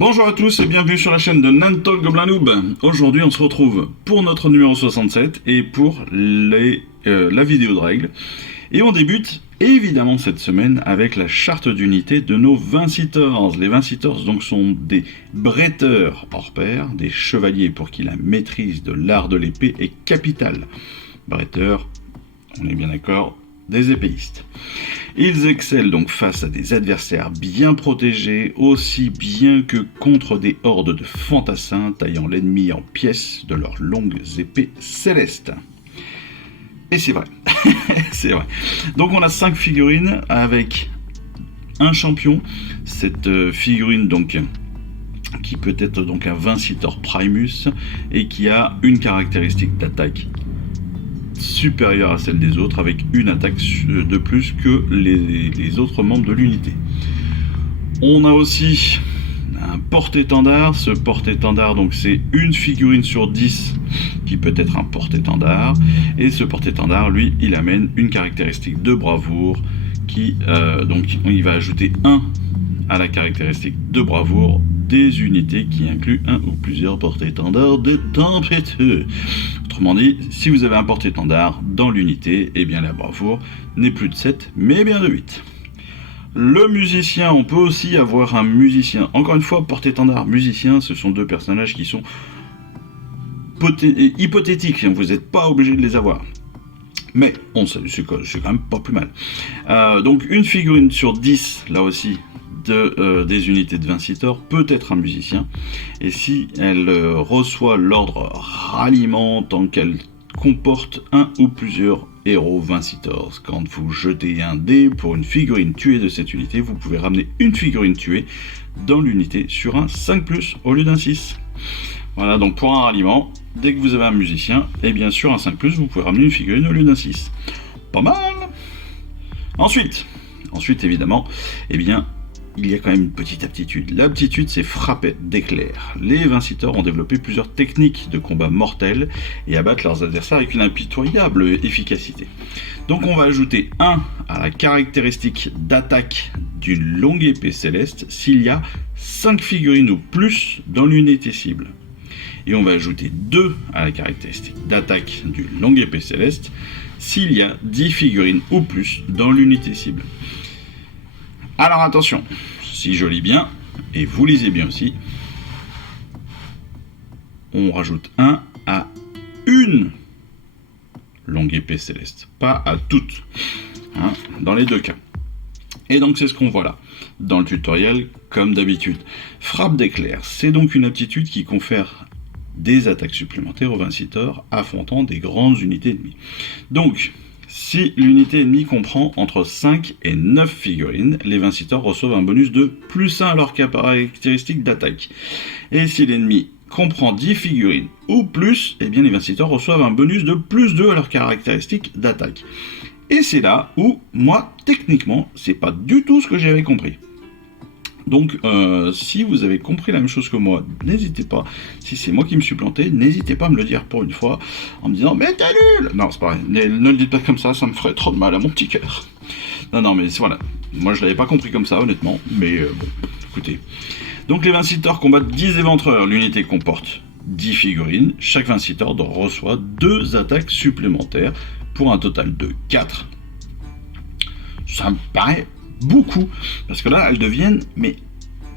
Bonjour à tous et bienvenue sur la chaîne de Nanto Gobelin Noob. Aujourd'hui on se retrouve pour notre numéro 67 et pour la vidéo de règles. Et on débute évidemment cette semaine avec la charte d'unité de nos Vincitors. Les Vincitors donc sont des bretteurs hors pair, des chevaliers pour qui la maîtrise de l'art de l'épée est capitale. Bretteurs, on est bien d'accord, des épéistes. Ils excellent donc face à des adversaires bien protégés, aussi bien que contre des hordes de fantassins taillant l'ennemi en pièces de leurs longues épées célestes. Et c'est vrai, c'est vrai. Donc on a 5 figurines avec un champion. Cette figurine donc qui peut être donc un Vincitor Primus et qui a une caractéristique d'attaque supérieure à celle des autres, avec une attaque de plus que les autres membres de l'unité. On a aussi un porte-étendard. Ce porte-étendard, donc c'est une figurine sur 10 qui peut être un porte-étendard, et ce porte-étendard, lui, il amène une caractéristique de bravoure qui, donc il va ajouter 1 à la caractéristique de bravoure des unités qui incluent un ou plusieurs porte-étendards de tempétueux. Autrement dit, si vous avez un porte-étendard dans l'unité, eh bien la bravoure n'est plus de 7, mais bien de 8. Le musicien, on peut aussi avoir un musicien. Encore une fois, porte-étendard, musicien, ce sont deux personnages qui sont hypothétiques, vous n'êtes pas obligé de les avoir. Mais c'est quand même pas plus mal. Donc une figurine sur 10, là aussi, des unités de Vincitor peut être un musicien, et si elle reçoit l'ordre ralliement tant qu'elle comporte un ou plusieurs héros Vincitors. Quand vous jetez un dé pour une figurine tuée de cette unité, vous pouvez ramener une figurine tuée dans l'unité sur un 5+, au lieu d'un 6. Voilà, donc pour un ralliement, dès que vous avez un musicien, et bien sûr un 5+, vous pouvez ramener une figurine au lieu d'un 6. Pas mal. Ensuite évidemment, eh bien, il y a quand même une petite aptitude. L'aptitude, c'est frapper d'éclair. Les Vincitors ont développé plusieurs techniques de combat mortels et abattent leurs adversaires avec une impitoyable efficacité. Donc on va ajouter 1 à la caractéristique d'attaque d'une longue épée céleste s'il y a 5 figurines ou plus dans l'unité cible. Et on va ajouter 2 à la caractéristique d'attaque d'une longue épée céleste s'il y a 10 figurines ou plus dans l'unité cible. Alors attention, si je lis bien, et vous lisez bien aussi, on rajoute 1 à une longue épée céleste, pas à toutes, hein, dans les deux cas. Et donc c'est ce qu'on voit là, dans le tutoriel, comme d'habitude. Frappe d'éclair, c'est donc une aptitude qui confère des attaques supplémentaires aux Vincitors affrontant des grandes unités ennemies. Donc, si l'unité ennemie comprend entre 5 et 9 figurines, les Vincitors reçoivent un bonus de +1 à leur caractéristique d'attaque. Et si l'ennemi comprend 10 figurines ou plus, eh bien les Vincitors reçoivent un bonus de +2 à leur caractéristique d'attaque. Et c'est là où, moi, techniquement, c'est pas du tout ce que j'avais compris. Donc, si vous avez compris la même chose que moi, n'hésitez pas. Si c'est moi qui me suis planté, n'hésitez pas à me le dire pour une fois, en me disant « Mais t'es nul !» Non, c'est pas vrai, ne le dites pas comme ça me ferait trop de mal à mon petit cœur. Non, mais voilà. Moi, je l'avais pas compris comme ça, honnêtement, mais bon, écoutez. Donc, les Vincitors combattent 10 éventreurs. L'unité comporte 10 figurines. Chaque Vincitor reçoit 2 attaques supplémentaires, pour un total de 4. Ça me paraît beaucoup, parce que là elles deviennent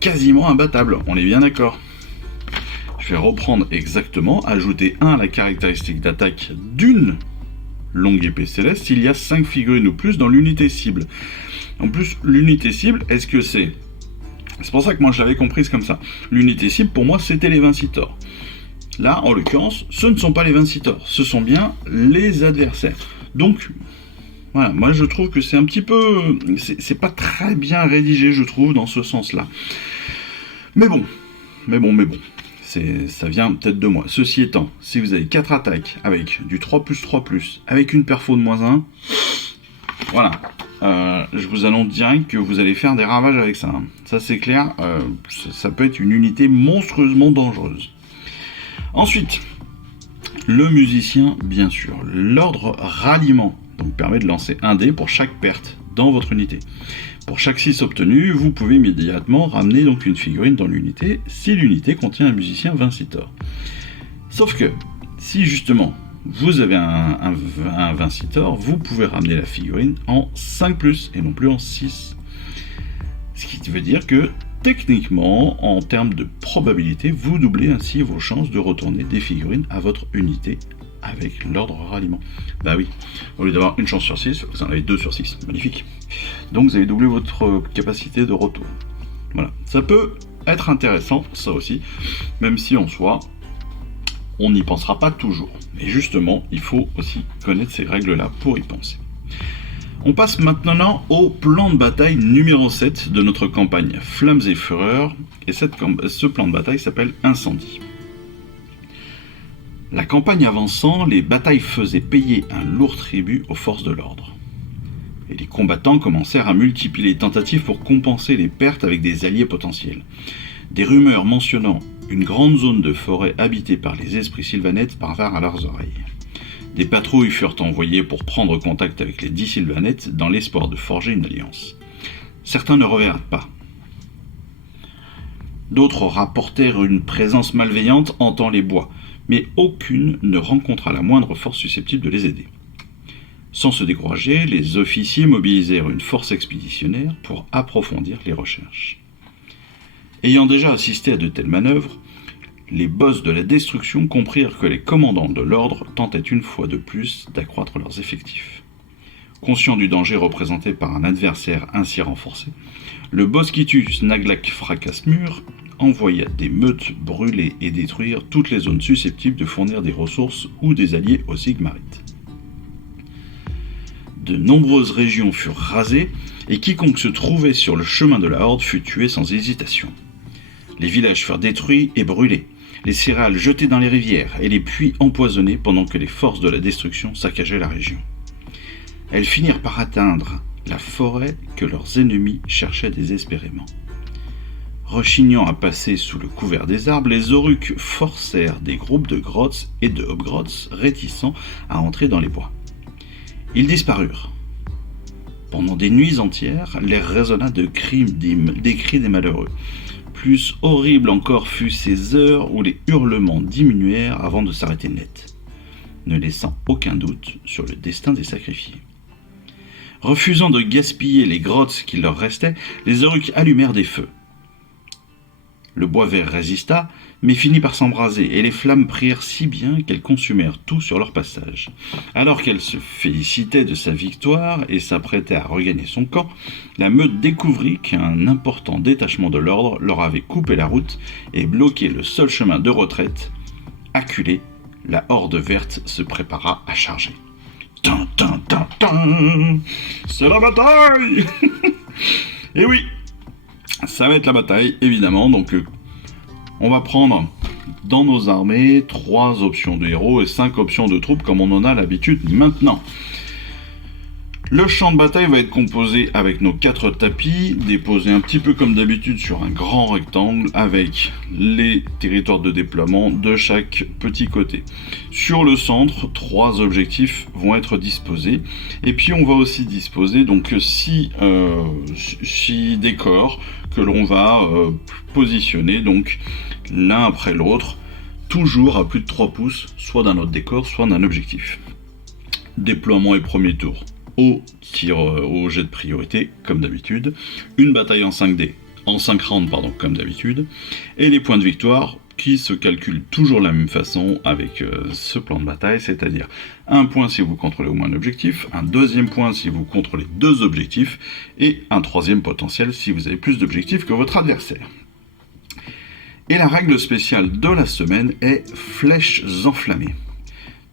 quasiment imbattables, on est bien d'accord. Je vais reprendre exactement, ajouter 1 à la caractéristique d'attaque d'une longue épée céleste s'il y a 5 figurines ou plus dans l'unité cible. En plus, l'unité cible, est-ce que c'est pour ça que moi je l'avais comprise comme ça. L'unité cible pour moi c'était les Vincitors. Là en l'occurrence ce ne sont pas les Vincitors, ce sont bien les adversaires. Donc voilà, moi je trouve que c'est un petit peu... C'est pas très bien rédigé, je trouve, dans ce sens-là. Mais bon. Ça vient peut-être de moi. Ceci étant, si vous avez 4 attaques avec du 3+3+, avec une perfo de -1, voilà. Je vous annonce direct que vous allez faire des ravages avec ça. Hein. Ça c'est clair, ça peut être une unité monstrueusement dangereuse. Ensuite, le musicien, bien sûr. L'ordre ralliement donc permet de lancer un dé pour chaque perte dans votre unité. Pour chaque 6 obtenus, vous pouvez immédiatement ramener donc une figurine dans l'unité si l'unité contient un musicien Vincitor. Sauf que, si justement vous avez un Vincitor, vous pouvez ramener la figurine en 5+, et non plus en 6. Ce qui veut dire que, techniquement, en termes de probabilité, vous doublez ainsi vos chances de retourner des figurines à votre unité avec l'ordre ralliement. Bah oui, au lieu d'avoir une chance sur 6, vous en avez 2 sur 6. Magnifique. Donc vous avez doublé votre capacité de retour. Voilà. Ça peut être intéressant, ça aussi, même si en soi, on n'y pensera pas toujours. Mais justement, il faut aussi connaître ces règles-là pour y penser. On passe maintenant au plan de bataille numéro 7 de notre campagne Flammes et Fureurs, et ce plan de bataille s'appelle Incendie. La campagne avançant, les batailles faisaient payer un lourd tribut aux forces de l'ordre. Et les combattants commencèrent à multiplier les tentatives pour compenser les pertes avec des alliés potentiels. Des rumeurs mentionnant une grande zone de forêt habitée par les esprits sylvanettes parvinrent à leurs oreilles. Des patrouilles furent envoyées pour prendre contact avec les 10 sylvanettes dans l'espoir de forger une alliance. Certains ne revinrent pas. D'autres rapportèrent une présence malveillante hantant les bois, mais aucune ne rencontra la moindre force susceptible de les aider. Sans se décourager, les officiers mobilisèrent une force expéditionnaire pour approfondir les recherches. Ayant déjà assisté à de telles manœuvres, les boss de la destruction comprirent que les commandants de l'ordre tentaient une fois de plus d'accroître leurs effectifs. Conscient du danger représenté par un adversaire ainsi renforcé, le Bosquitus Naglak Fracasmur envoya des meutes brûler et détruire toutes les zones susceptibles de fournir des ressources ou des alliés aux Sigmarites. De nombreuses régions furent rasées et quiconque se trouvait sur le chemin de la Horde fut tué sans hésitation. Les villages furent détruits et brûlés, les céréales jetées dans les rivières et les puits empoisonnés pendant que les forces de la destruction saccageaient la région. Elles finirent par atteindre la forêt que leurs ennemis cherchaient désespérément. Rechignant à passer sous le couvert des arbres, les Oruks forcèrent des groupes de Grotz et de Hobgrotz réticents à entrer dans les bois. Ils disparurent. Pendant des nuits entières, l'air résonna des cris des malheureux. Plus horrible encore fut ces heures où les hurlements diminuèrent avant de s'arrêter net, ne laissant aucun doute sur le destin des sacrifiés. Refusant de gaspiller les grottes qui leur restaient, les Oruks allumèrent des feux. Le bois vert résista, mais finit par s'embraser, et les flammes prirent si bien qu'elles consumèrent tout sur leur passage. Alors qu'elle se félicitait de sa victoire et s'apprêtait à regagner son camp, la meute découvrit qu'un important détachement de l'ordre leur avait coupé la route et bloqué le seul chemin de retraite. Acculée, la horde verte se prépara à charger. Tin, tin, tin, tin. C'est la bataille. Et oui, ça va être la bataille, évidemment. Donc, on va prendre dans nos armées 3 options de héros et 5 options de troupes, comme on en a l'habitude maintenant. Le champ de bataille va être composé avec nos 4 tapis, déposés un petit peu comme d'habitude sur un grand rectangle, avec les territoires de déploiement de chaque petit côté. Sur le centre, 3 objectifs vont être disposés, et puis on va aussi disposer donc 6 décors que l'on va positionner donc l'un après l'autre, toujours à plus de 3 pouces, soit d'un autre décor, soit d'un objectif. Déploiement et premier tour au jet de priorité, comme d'habitude. Une bataille en 5D, en 5 rounds, comme d'habitude. Et les points de victoire qui se calculent toujours de la même façon avec ce plan de bataille, c'est-à-dire un point si vous contrôlez au moins un objectif, un deuxième point si vous contrôlez 2 objectifs, et un troisième potentiel si vous avez plus d'objectifs que votre adversaire. Et la règle spéciale de la semaine est flèches enflammées.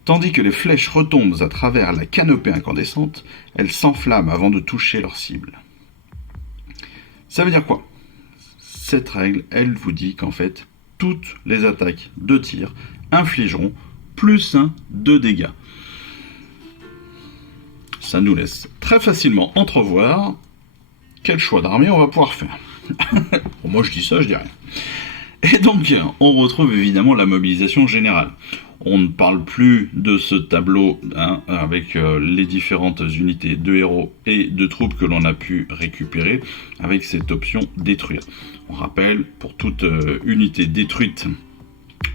Tandis que les flèches retombent à travers la canopée incandescente, elles s'enflamment avant de toucher leur cible. Ça veut dire quoi ? Cette règle, elle vous dit qu'en fait, toutes les attaques de tir infligeront plus 1 de dégâts. Ça nous laisse très facilement entrevoir quel choix d'armée on va pouvoir faire. Bon, moi je dis ça, je dis rien. Et donc, on retrouve évidemment la mobilisation générale. On ne parle plus de ce tableau hein, avec les différentes unités de héros et de troupes que l'on a pu récupérer avec cette option détruire. On rappelle, pour toute unité détruite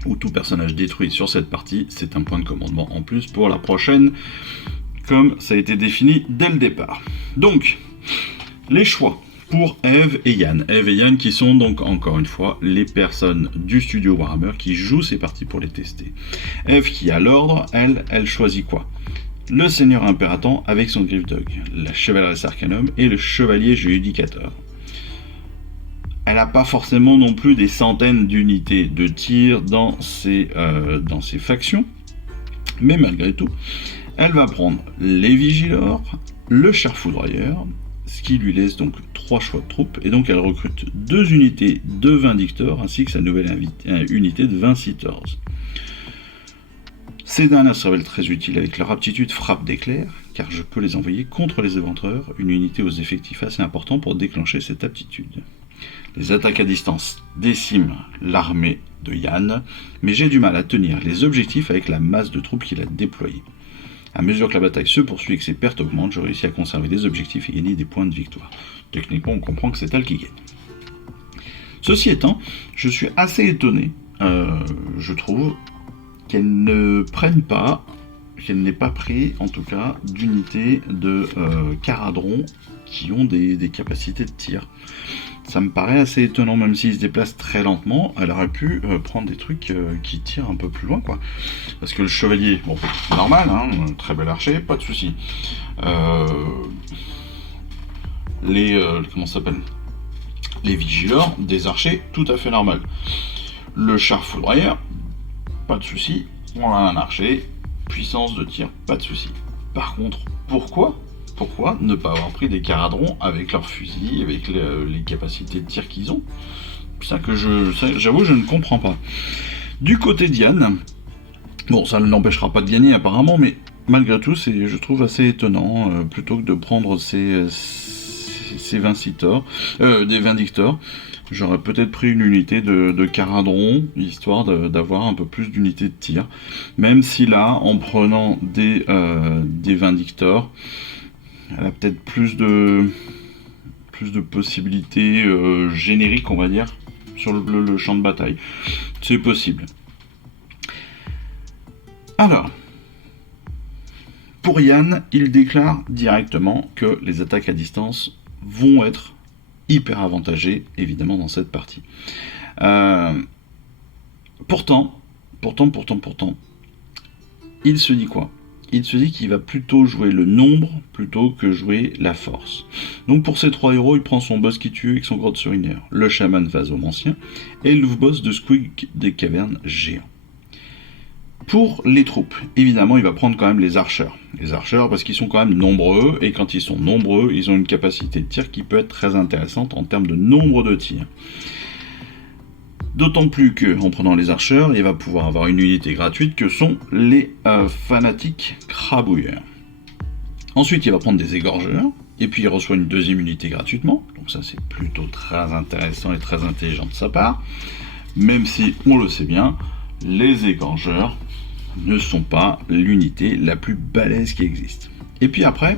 ou tout personnage détruit sur cette partie, c'est un point de commandement en plus pour la prochaine, comme ça a été défini dès le départ. Donc, les choix pour Eve et Yann. Eve et Yann qui sont donc encore une fois les personnes du studio Warhammer qui jouent ces parties pour les tester. Eve qui a l'ordre, elle choisit quoi? Le Seigneur Impératant avec son Griffdog, la Chevaleresses Arcanum et le Chevalier Judicateur. Elle n'a pas forcément non plus des centaines d'unités de tir dans ses factions, mais malgré tout, elle va prendre les Vigilors, le Char Foudroyeur, ce qui lui laisse donc 3 choix de troupes, et donc elle recrute 2 unités de Vindictors ainsi que sa nouvelle unité de Vincitors. Ces dernières se révèlent très utiles avec leur aptitude frappe d'éclair, car je peux les envoyer contre les éventreurs, une unité aux effectifs assez importants pour déclencher cette aptitude. Les attaques à distance déciment l'armée de Yann, mais j'ai du mal à tenir les objectifs avec la masse de troupes qu'il a déployées. À mesure que la bataille se poursuit et que ses pertes augmentent, je réussis à conserver des objectifs et gagner des points de victoire. Techniquement, on comprend que c'est elle qui gagne. Ceci étant, je suis assez étonné, je trouve, qu'elle ne prenne pas, qu'elle n'ait pas pris, en tout cas, d'unités de Caradron qui ont des capacités de tir. Ça me paraît assez étonnant, même s'il se déplace très lentement, elle aurait pu prendre des trucs qui tirent un peu plus loin, quoi. Parce que le chevalier, bon, normal, hein, très bel archer, pas de souci. Comment ça s'appelle? Les vigilors, des archers, tout à fait normal. Le char foudroyeur, pas de souci, on a un archer, puissance de tir, pas de souci. Par contre, pourquoi ne pas avoir pris des Caradrons avec leurs fusils, avec les capacités de tir qu'ils ont? C'est ça que j'avoue, je ne comprends pas. Du côté de Yann, bon, ça ne l'empêchera pas de gagner apparemment, mais malgré tout, je trouve assez étonnant, plutôt que de prendre ces des Vindictors, j'aurais peut-être pris une unité de Caradron, histoire d'avoir un peu plus d'unités de tir. Même si là, en prenant des Vindictors, elle a peut-être plus de possibilités génériques, on va dire, sur le champ de bataille. C'est possible. Alors, pour Yann, il déclare directement que les attaques à distance vont être hyper avantagées, évidemment, dans cette partie. Pourtant, il se dit quoi? Il se dit qu'il va plutôt jouer le nombre plutôt que jouer la force. Donc pour ces 3 héros, il prend son boss qui tue avec son grotte surinaire, le chaman vasomancien et le boss de Squig des cavernes géants. Pour les troupes, évidemment, il va prendre quand même les archers. Les archers parce qu'ils sont quand même nombreux, et quand ils sont nombreux, ils ont une capacité de tir qui peut être très intéressante en termes de nombre de tirs. D'autant plus qu'en prenant les archers, il va pouvoir avoir une unité gratuite que sont les fanatiques crabouilleurs. Ensuite, il va prendre des égorgeurs, et puis il reçoit une 2e unité gratuitement, donc ça c'est plutôt très intéressant et très intelligent de sa part, même si, on le sait bien, les égorgeurs ne sont pas l'unité la plus balèze qui existe. Et puis après,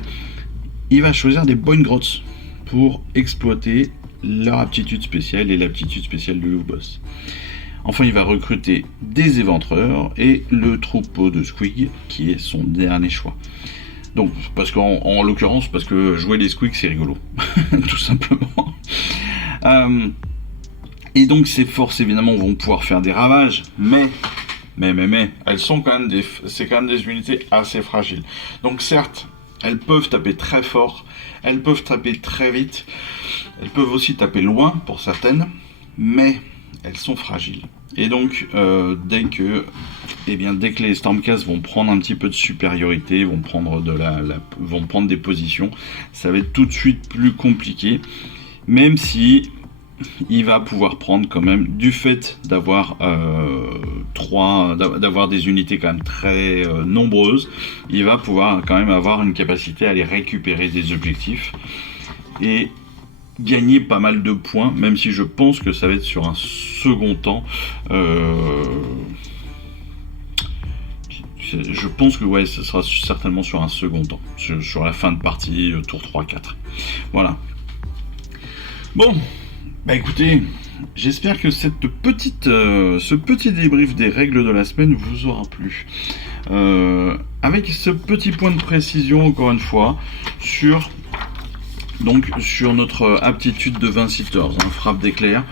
il va choisir des bonnes grottes pour exploiter leur aptitude spéciale et l'aptitude spéciale du loup boss. Enfin, il va recruter des éventreurs et le troupeau de Squig qui est son dernier choix. Donc, parce qu'en l'occurrence, parce que jouer les Squig c'est rigolo, tout simplement. Et donc ces forces évidemment vont pouvoir faire des ravages, mais elles sont quand même c'est quand même des unités assez fragiles. Donc certes, elles peuvent taper très fort, elles peuvent taper très vite, elles peuvent aussi taper loin pour certaines, mais elles sont fragiles. Et donc dès que les Stormcast vont prendre un petit peu de supériorité, vont prendre des positions, ça va être tout de suite plus compliqué, même si il va pouvoir prendre quand même, du fait d'avoir des unités quand même très nombreuses, il va pouvoir quand même avoir une capacité à aller récupérer des objectifs et gagner pas mal de points, même si je pense que ça va être sur un second temps Je pense que ouais, ce sera certainement sur un second temps, sur la fin de partie, tour 3-4. Voilà. Bon, bah écoutez, j'espère que ce petit débrief des règles de la semaine vous aura plu. Avec ce petit point de précision, encore une fois, sur notre aptitude de Vinci Sitters, frappe d'éclair,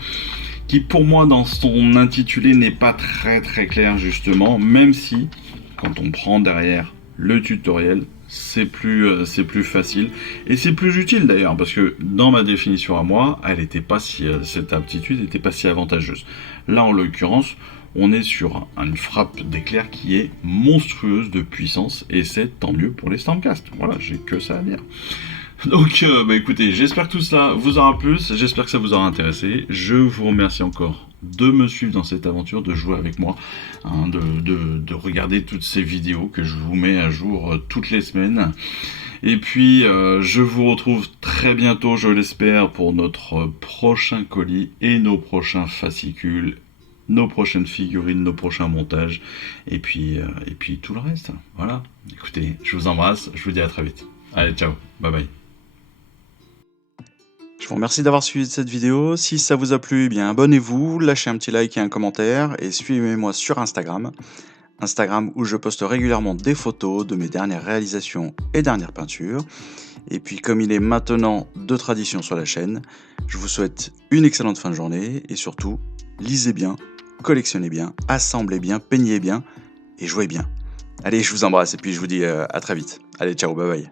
qui pour moi dans son intitulé n'est pas très très clair justement, même si quand on prend derrière le tutoriel, c'est plus facile et c'est plus utile d'ailleurs, parce que dans ma définition à moi, cette aptitude n'était pas si avantageuse. Là en l'occurrence, on est sur une frappe d'éclair qui est monstrueuse de puissance et c'est tant mieux pour les Stormcast. Voilà, j'ai que ça à dire. Donc, écoutez, j'espère que tout cela vous aura plu, j'espère que ça vous aura intéressé. Je vous remercie encore de me suivre dans cette aventure, de jouer avec moi, de regarder toutes ces vidéos que je vous mets à jour toutes les semaines. Et puis, je vous retrouve très bientôt, je l'espère, pour notre prochain colis et nos prochains fascicules, nos prochaines figurines, nos prochains montages, et puis tout le reste. Voilà, écoutez, je vous embrasse, je vous dis à très vite. Allez, ciao, bye bye. Je vous remercie d'avoir suivi cette vidéo. Si ça vous a plu, eh bien abonnez-vous, lâchez un petit like et un commentaire et suivez-moi sur Instagram. Instagram où je poste régulièrement des photos de mes dernières réalisations et dernières peintures. Et puis comme il est maintenant de tradition sur la chaîne, je vous souhaite une excellente fin de journée et surtout, lisez bien, collectionnez bien, assemblez bien, peignez bien et jouez bien. Allez, je vous embrasse et puis je vous dis à très vite. Allez, ciao, bye bye.